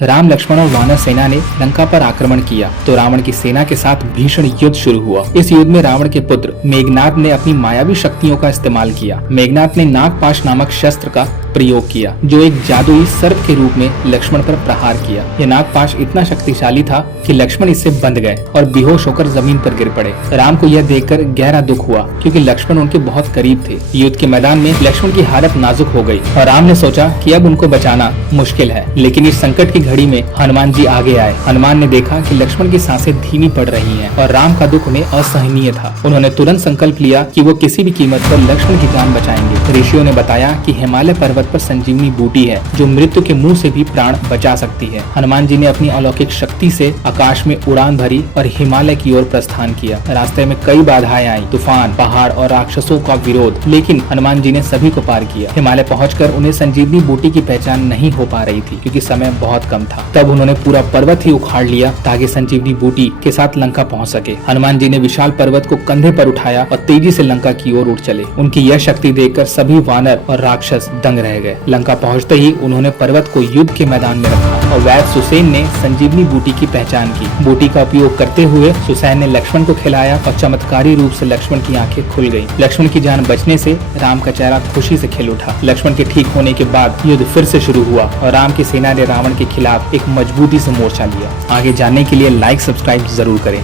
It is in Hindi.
राम, लक्ष्मण और वानर सेना ने लंका पर आक्रमण किया तो रावण की सेना के साथ भीषण युद्ध शुरू हुआ। इस युद्ध में रावण के पुत्र मेघनाद ने अपनी मायावी शक्तियों का इस्तेमाल किया। मेघनाद ने नागपाश नामक शस्त्र का प्रयोग किया, जो एक जादुई सर्प के रूप में लक्ष्मण पर प्रहार किया। यह नागपाश इतना शक्तिशाली था कि लक्ष्मण इससे बंध गए और बेहोश होकर जमीन पर गिर पड़े। राम को यह देखकर गहरा दुख हुआ, क्योंकि लक्ष्मण उनके बहुत करीब थे। युद्ध के मैदान में लक्ष्मण की हालत नाजुक हो गई और राम ने सोचा कि अब उनको बचाना मुश्किल है। लेकिन इस संकट की घड़ी में हनुमान जी आगे आए। हनुमान ने देखा कि लक्ष्मण की सांसें धीमी पड़ रही हैं और राम का दुख उन्हें असहनीय था। उन्होंने तुरंत संकल्प लिया कि वो किसी भी कीमत पर लक्ष्मण की जान बचाएंगे। ऋषियों ने बताया कि हिमालय पर्वत पर संजीवनी बूटी है, जो मृत्यु के मुंह से भी प्राण बचा सकती है। हनुमान जी ने अपनी अलौकिक शक्ति से आकाश में उड़ान भरी और हिमालय की ओर प्रस्थान किया। रास्ते में कई बाधाएं आई, तूफान, पहाड़ और राक्षसों का विरोध, लेकिन हनुमान जी ने सभी को पार किया। हिमालय पहुंचकर उन्हें संजीवनी बूटी की पहचान नहीं हो पा रही थी, क्योंकि समय बहुत कम था। तब उन्होंने पूरा पर्वत ही उखाड़ लिया ताकि संजीवनी बूटी के साथ लंका पहुंच सके। हनुमान जी ने विशाल पर्वत को कंधे पर उठाया और तेजी से लंका की ओर उठ चले। उनकी यह शक्ति देखकर सभी वानर और राक्षस दंग रह गए। लंका पहुंचते ही उन्होंने पर्वत को युद्ध के मैदान में रखा और वैद्य सुसेन ने संजीवनी बूटी की पहचान की। बूटी का उपयोग करते हुए सुसेन ने लक्ष्मण को खिलाया और चमत्कारी रूप से लक्ष्मण की आंखें खुल गईं। लक्ष्मण की जान बचने से राम का चेहरा खुशी से खिल उठा। लक्ष्मण के ठीक होने के बाद युद्ध फिर से शुरू हुआ और राम की सेना ने रावण के खिलाफ एक मजबूती से मोर्चा लिया। आगे जानने के लिए लाइक सब्सक्राइब जरूर करें।